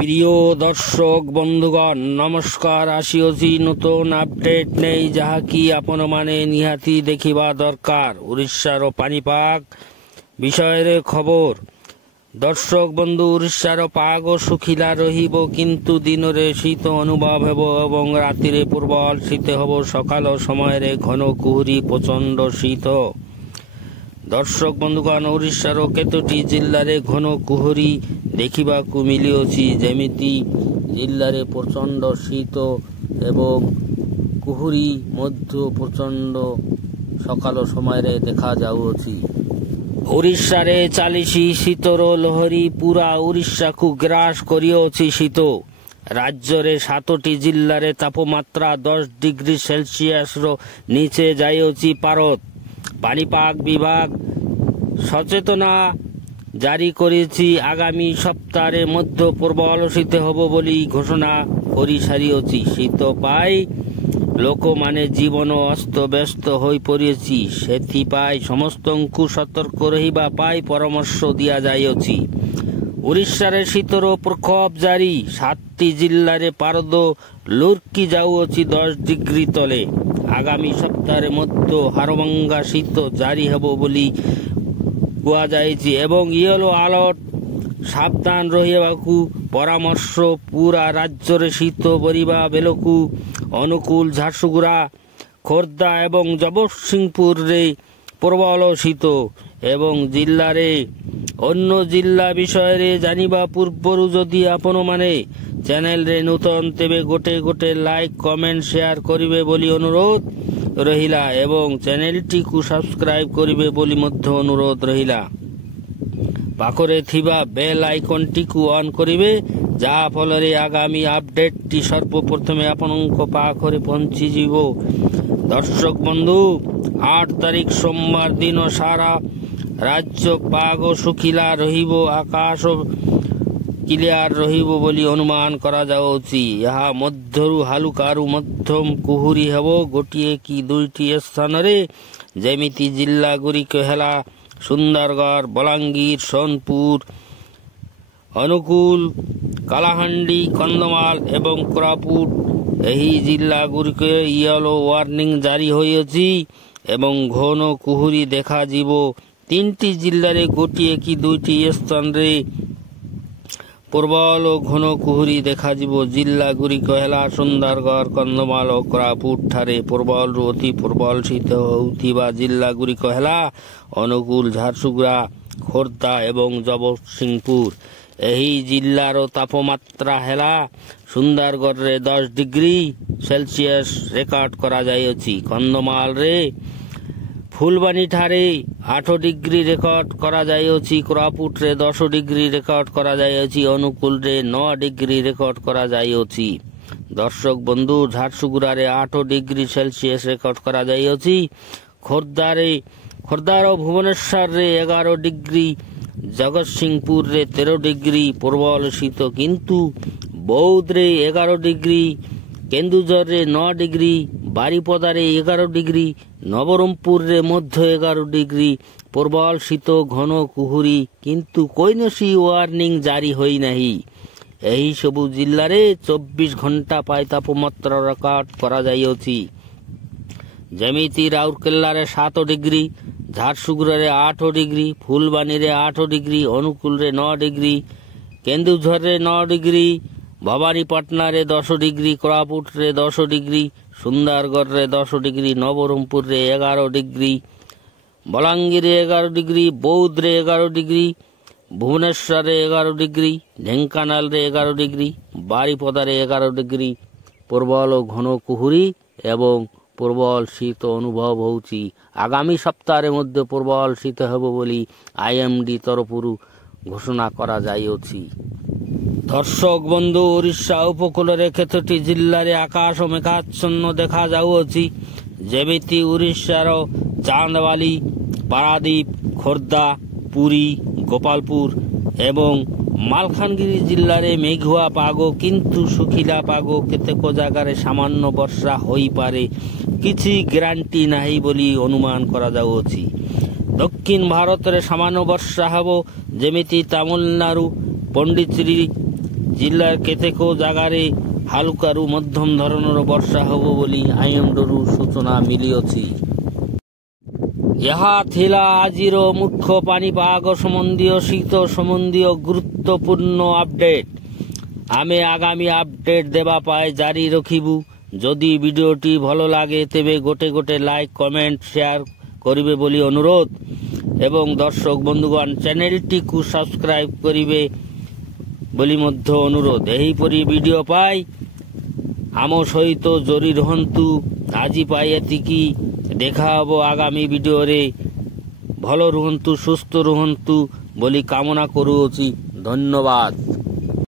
প্রিয় দর্শক বন্ধুগণ নমস্କାର। ଆସିଅଛି ନୂତନ ଅପଡେଟ୍ ନେଇ ଯାହାକି ଆପଣମାନେ ନିହାତି ଦେଖିବା ଦରକାର। ଓଡ଼ିଶାର ପାଣିପାଗ ବିଷୟରେ ଖବର। ଦର୍ଶକ ବନ୍ଧୁ, ଓଡ଼ିଶାର ପାଗ ଶୁଖିଲା ରହିବ, କିନ୍ତୁ ଦିନରେ ଶୀତ ଅନୁଭବ ହେବ ଏବଂ ରାତିରେ ପ୍ରବଳ ଶୀତ ହେବ। ସକାଳ ସମୟରେ ଘନ କୁହୁଡ଼ି, ପ୍ରଚଣ୍ଡ ଶୀତ। ଦର୍ଶକ ବନ୍ଧୁଗଣ, ଓଡ଼ିଶାର କେତୋଟି ଜିଲ୍ଲାରେ ଘନ କୁହୁଡ଼ି ଦେଖିବାକୁ ମିଳିଅଛି। ଯେମିତି ଜିଲ୍ଲାରେ ପ୍ରଚଣ୍ଡ ଶୀତ ଏବଂ କୁହୁଡ଼ି ମଧ୍ୟ ପ୍ରଚଣ୍ଡ ସକାଳ ସମୟରେ ଦେଖାଯାଉଅଛି। ଓଡ଼ିଶାରେ ଚାଲିଛି ଶୀତର ଲହରୀ। ପୁରା ଓଡ଼ିଶାକୁ ଗ୍ରାସ କରିଅଛି ଶୀତ। ରାଜ୍ୟରେ 7ଟି ଜିଲ୍ଲାରେ ତାପମାତ୍ରା 10 ଡିଗ୍ରୀ ସେଲସିୟସର ନିଚେ ଯାଇଅଛି ପାରଦ। ପାଣିପାଗ ବିଭାଗ ସଚେତନା ଜାରି କରିଛି। ଆଗାମୀ ସପ୍ତାହରେ ମଧ୍ୟ ପ୍ରବଳ ଶୀତ ହେବ ବୋଲି ଘୋଷଣା କରିସାରିଅଛି। ଶୀତ ପାଇଁ ଲୋକମାନେ ଜୀବନ ଅସ୍ତବ୍ୟସ୍ତ ହୋଇପଡ଼ିଛି। ସେଥିପାଇଁ ସମସ୍ତଙ୍କୁ ସତର୍କ ରହିବା ପାଇଁ ପରାମର୍ଶ ଦିଆଯାଇଅଛି। ଓଡ଼ିଶାରେ ଶୀତର ପ୍ରକୋପ ଜାରି। 7ଟି ଜିଲ୍ଲାରେ ପାରଦ ଲୁର୍କି ଯାଉଅଛି 10 ଡିଗ୍ରୀ ତଳେ। ଆଗାମୀ ସପ୍ତାହରେ ମଧ୍ୟ ହାଡ଼ଭଙ୍ଗା ଶୀତ ଜାରି ହେବ ବୋଲି କୁହାଯାଇଛି ଏବଂ ୟେଲୋ ଆଲର୍ଟ ସାବଧାନ ରହିବାକୁ ପରାମର୍ଶ। ପୁରା ରାଜ୍ୟରେ ଶୀତ ବଢ଼ିବା ବେଳକୁ ଅନୁଗୁଳ, ଝାରସୁଗୁଡ଼ା, ଖୋର୍ଦ୍ଧା ଏବଂ ଜଗତସିଂହପୁରରେ ପ୍ରବଳ ଶୀତ ଏବଂ ଜିଲ୍ଲାରେ ଅନ୍ୟ ଜିଲ୍ଲା ବିଷୟରେ ଜାଣିବା ପୂର୍ବରୁ ଯଦି ଆପଣମାନେ ଚ୍ୟାନେଲରେ ନୂତନ ତେବେ ଗୋଟେ ଲାଇକ୍, କମେଣ୍ଟ, ସେୟାର କରିବେ ବୋଲି ଅନୁରୋଧ ରହିଲା ଏବଂ ଚ୍ୟାନେଲଟିକୁ ସବସ୍କ୍ରାଇବ କରିବେ ବୋଲି ମଧ୍ୟ ଅନୁରୋଧ ରହିଲା। ପାଖରେ ଥିବା ବେଲ୍ ଆଇକନଟିକୁ ଅନ୍ କରିବେ, ଯାହା ଫଳରେ ଆଗାମୀ ଅପଡେଟଟି ସର୍ବପ୍ରଥମେ ଆପଣଙ୍କ ପାଖରେ ପହଞ୍ଚିଯିବ। ଦର୍ଶକ ବନ୍ଧୁ, 8 ତାରିଖ ସୋମବାର ଦିନ ସାରା ରାଜ୍ୟ ପାଗ ଶୁଖିଲା ରହିବ। ଆକାଶ କ୍ଲିୟର ରହିବ ବୋଲି ଅନୁମାନ କରାଯାଉଛି। ଏହା ମଧ୍ୟରୁ ହାଲୁକାରୁ ମଧ୍ୟମ କୁହୁଡ଼ି ହେବ ଗୋଟିଏ କି ଦୁଇଟି ସ୍ଥାନରେ। ଯେମିତି ଜିଲ୍ଲାଗୁଡ଼ିକ ହେଲା ସୁନ୍ଦରଗଡ଼, ବଲାଙ୍ଗୀର, ସୋନପୁର, ଅନୁଗୁଳ, କଳାହାଣ୍ଡି, କନ୍ଧମାଳ ଏବଂ କୋରାପୁଟ। ଏହି ଜିଲ୍ଲାଗୁଡ଼ିକ ୟେଲୋ ୱାର୍ଣ୍ଣିଂ ଜାରି ହୋଇଅଛି ଏବଂ ଘନ କୁହୁଡ଼ି ଦେଖାଯିବ। 3ଟି ଜିଲ୍ଲାରେ ଗୋଟିଏ କି ଦୁଇଟି ସ୍ଥାନରେ ପ୍ରବଳ ଘନ କୁହୁଡ଼ି ଦେଖାଯିବ। ଜିଲ୍ଲାଗୁଡ଼ିକ ହେଲା ସୁନ୍ଦରଗଡ଼, କନ୍ଧମାଳ ଓ କୋରାପୁଟ। ଠାରେ ପ୍ରବଳରୁ ଅତି ପ୍ରବଳ ଶୀତ ହେଉଥିବା ଜିଲ୍ଲାଗୁଡ଼ିକ ହେଲା ଅନୁଗୁଳ, ଝାରସୁଗୁଡ଼ା, ଖୋର୍ଦ୍ଧା ଏବଂ ଜଗତସିଂହପୁର। ଏହି ଜିଲ୍ଲାର ତାପମାତ୍ରା ହେଲା ସୁନ୍ଦରଗଡ଼ରେ 10 ଡିଗ୍ରୀ ସେଲସିୟସ ରେକର୍ଡ କରାଯାଇଅଛି। କନ୍ଧମାଳରେ ଫୁଲବାଣୀଠାରେ 8 ଡିଗ୍ରୀ ରେକର୍ଡ କରାଯାଇଅଛି। କୋରାପୁଟରେ 10 ଡିଗ୍ରୀ ରେକର୍ଡ କରାଯାଇଅଛି। ଅନୁଗୁଳରେ 9 ଡିଗ୍ରୀ ରେକର୍ଡ କରାଯାଇଅଛି। ଦର୍ଶକ ବନ୍ଧୁ, ଝାରସୁଗୁଡ଼ାରେ 8 ଡିଗ୍ରୀ ସେଲସିୟସ ରେକର୍ଡ କରାଯାଇଅଛି। ଖୋର୍ଦ୍ଧାର ଭୁବନେଶ୍ୱରରେ 11 ଡିଗ୍ରୀ, ଜଗତସିଂହପୁରରେ 13 ଡିଗ୍ରୀ ପ୍ରବଳ ଶୀତ, କିନ୍ତୁ ବୌଦ୍ଧରେ 11 ଡିଗ୍ରୀ, କେନ୍ଦୁଝରରେ 9 ଡିଗ୍ରୀ, ବାରିପଦାରେ 11 ଡିଗ୍ରୀ, ନବରଙ୍ଗପୁରରେ ମଧ୍ୟ 11 ଡିଗ୍ରୀ ପ୍ରବଳ ଶୀତ, ଘନ କୁହୁଡ଼ି, କିନ୍ତୁ କୌଣସି ୱାର୍ଣ୍ଣିଂ ଜାରି ହୋଇନାହିଁ। ଏହିସବୁ ଜିଲ୍ଲାରେ 24 ଘଣ୍ଟା ପାଇଁ ତାପମାତ୍ରା ରେକର୍ଡ କରାଯାଇଅଛି। ଯେମିତି ରାଉରକେଲାରେ 7 ଡିଗ୍ରୀ, ଝାରସୁଗୁଡ଼ାରେ 8 ଡିଗ୍ରୀ, ଫୁଲବାଣୀରେ 8 ଡିଗ୍ରୀ, ଅନୁଗୁଳରେ 9 ଡିଗ୍ରୀ, କେନ୍ଦୁଝରରେ 9 ଡିଗ୍ରୀ, ଭବାନୀପାଟଣାରେ 10 ଡିଗ୍ରୀ, କୋରାପୁଟରେ 10 ଡିଗ୍ରୀ, ସୁନ୍ଦରଗଡ଼ରେ 10 ଡିଗ୍ରୀ, ନବରଙ୍ଗପୁରରେ 11 ଡିଗ୍ରୀ, ବଲାଙ୍ଗୀରରେ 11 ଡିଗ୍ରୀ, ବୌଦ୍ଧରେ 11 ଡିଗ୍ରୀ, ଭୁବନେଶ୍ୱରରେ 11 ଡିଗ୍ରୀ, ଢେଙ୍କାନାଳରେ 11 ଡିଗ୍ରୀ, ବାରିପଦାରେ 11 ଡିଗ୍ରୀ ପ୍ରବଳ ଘନ କୁହୁଡ଼ି ଏବଂ ପ୍ରବଳ ଶୀତ ଅନୁଭବ ହେଉଛି। ଆଗାମୀ ସପ୍ତାହରେ ମଧ୍ୟ ପ୍ରବଳ ଶୀତ ହେବ ବୋଲି IMD ତରଫରୁ ଘୋଷଣା କରାଯାଇଅଛି। ଦର୍ଶକ ବନ୍ଧୁ, ଓଡ଼ିଶା ଉପକୂଳରେ କେତୋଟି ଜିଲ୍ଲାରେ ଆକାଶ ମେଘାଚ୍ଛନ୍ନ ଦେଖାଯାଉଅଛି। ଯେମିତି ଓଡ଼ିଶାର ଚାନ୍ଦବାଲି, ପାରାଦୀପ, ଖୋର୍ଦ୍ଧା, ପୁରୀ, ଗୋପାଳପୁର ଏବଂ ମାଲକାନଗିରି ଜିଲ୍ଲାରେ ମେଘୁଆ ପାଗ, କିନ୍ତୁ ଶୁଖିଲା ପାଗ। କେତେକ ଜାଗାରେ ସାମାନ୍ୟ ବର୍ଷା ହୋଇପାରେ, କିଛି ଗ୍ୟାରେଣ୍ଟି ନାହିଁ ବୋଲି ଅନୁମାନ କରାଯାଉଅଛି। ଦକ୍ଷିଣ ଭାରତରେ ସାମାନ୍ୟ ବର୍ଷା ହେବ। ଯେମିତି ତାମିଲନାଡୁ, ପଣ୍ଡିଚେରୀ, ଜିଲ୍ଲାର କେତେକ ଜାଗାରେ ହାଲୁକାରୁ ମଧ୍ୟମ ଧରଣର ବର୍ଷା ହେବ ବୋଲି ଆଇଏମ୍ଡିରୁ ସୂଚନା ମିଳିଅଛି। ଏହା ଥିଲା ଆଜିର ମୁଖ୍ୟ ପାଣିପାଗ ସମ୍ବନ୍ଧୀୟ ଶୀତ ସମ୍ବନ୍ଧୀୟ ଗୁରୁତ୍ୱପୂର୍ଣ୍ଣ ଅପଡେଟ୍। ଆମେ ଆଗାମୀ ଅପଡେଟ୍ ଦେବା ପାଇଁ ଜାରି ରଖିବୁ। ଯଦି ଭିଡ଼ିଓଟି ଭଲ ଲାଗେ ତେବେ ଗୋଟେ ଲାଇକ୍ କମେଣ୍ଟ ସେୟାର କରିବେ ବୋଲି ଅନୁରୋଧ ଏବଂ ଦର୍ଶକ ବନ୍ଧୁଗଣ ଚ୍ୟାନେଲଟିକୁ ସବସ୍କ୍ରାଇବ୍ କରିବେ ବୋଲି ମଧ୍ୟ ଅନୁରୋଧ। ଏହିପରି ଭିଡ଼ିଓ ପାଇଁ ଆମ ସହିତ ଜୋରି ରୁହନ୍ତୁ। ଆଜି ପାଇଁ ଏତିକି, ଦେଖା ହେବ ଆଗାମୀ ଭିଡ଼ିଓରେ। ଭଲ ରୁହନ୍ତୁ, ସୁସ୍ଥ ରୁହନ୍ତୁ ବୋଲି କାମନା କରୁଅଛି। ଧନ୍ୟବାଦ।